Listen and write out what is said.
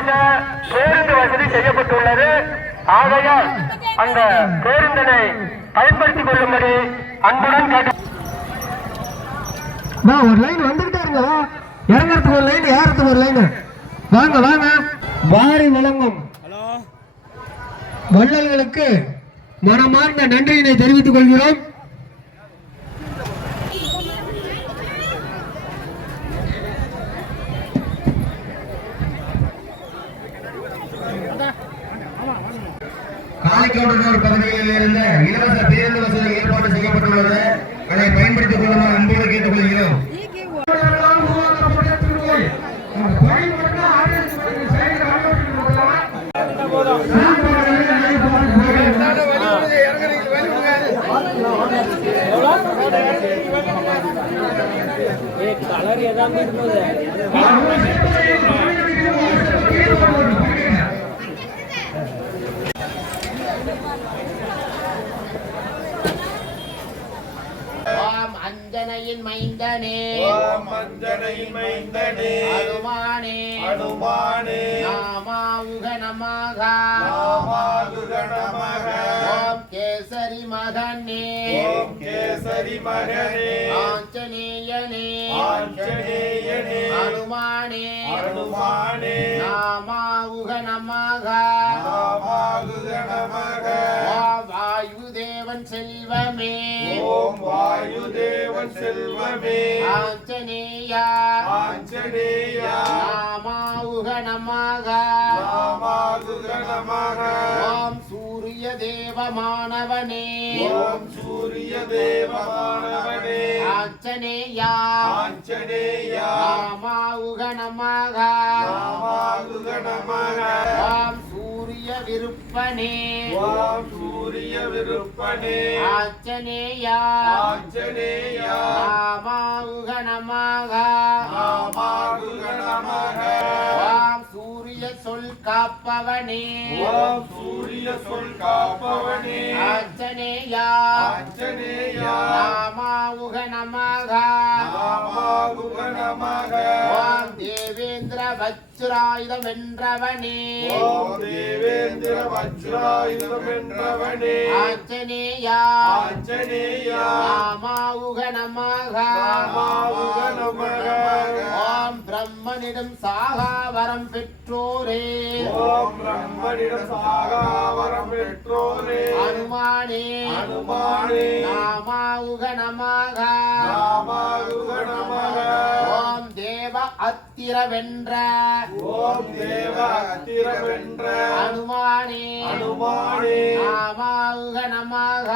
இலவச பேருந்து வசதி செய்யப்பட்டுள்ளது. ஆகையால் அந்த பேருந்தினை பயன்படுத்திக் கொள்ளும்படி அன்புடன் கேட்டு ஒரு லைன் வந்துகிட்டே இருங்க. இறங்குறதுக்கு ஒரு லைன் ஏறதுக்கு ஒரு லைன் வாங்க வாங்க. வாரி வழங்கும். வள்ளல்களுக்கு மனமார்ந்த நன்றியினை தெரிவித்துக் கொள்கிறோம். காலிக்கவுண்டனூர் பகுதியில் இருந்த இலவச பேருந்து வசதி ஏற்பாடு செய்யப்பட்டுள்ளது. அதை பயன்படுத்திக் கொள்ளுமாறு அன்போடு கேட்டுக்கொள்கிறோம். ஓம் அஞ்சனையின் மைந்தனே. ஓம் அஞ்சனையின் மைந்தனே. அனுமானே. நாமாவுக நமாக நாமாகுக நமக ஓம் கேசரி மகனே. ஓம் கேசரி மகனே. ஆஞ்சநேயனே. ஆஞ்சநேயனே அனுமானே அனுமானே நாமாவுக நமாக. நாமாகுக நமக. வாயு தேவன் செல்வமே. ஓம் வாயு தேவன் செல்வமே. ஆஞ்சநேயா. ஆஞ்சநேயா. நாமாவுக நமாக. ஓம் சூரிய தேவமானவனே ஓம் தேவமானவனே ஆஞ்சநேயா ஆஞ்சநேயா நாமாவுக நமாக நாமாகுக நமக ஓம் சூரிய விருப்பனே ஓம் சூரிய விருப்பனே நாமாகுக நமக ஓம் சூரிய சொல் காப்பவனே. ஓம் சூரிய சொல் காப்பவனே. ஆஞ்சநேயா. ஆஞ்சநேயா. நாமாவுக நமாக நாமாகுக நமக வஜ்ராயுதம் வென்றவனே ஓம் தேவேந்திர வஜ்ராயுதம் வென்றவனே ஆஞ்சநேயா ஆஞ்சநேயா நாமாவுக நமாக நாமாகுக நமக ஓம் பிரம்மனிடம் சாகாவரம் பெற்றோரே. ஓம் பிரம்மனிடம் சாகாவரம் பெற்றோரே. அனுமானே. அனுமானே. நாமாவுக நமாக நாமாகுக நமக ஓம் தேவ அத்திர வென்ற ஓம் தேவ அத்திர வென்ற அனுமானே. அனுமானே நமாக.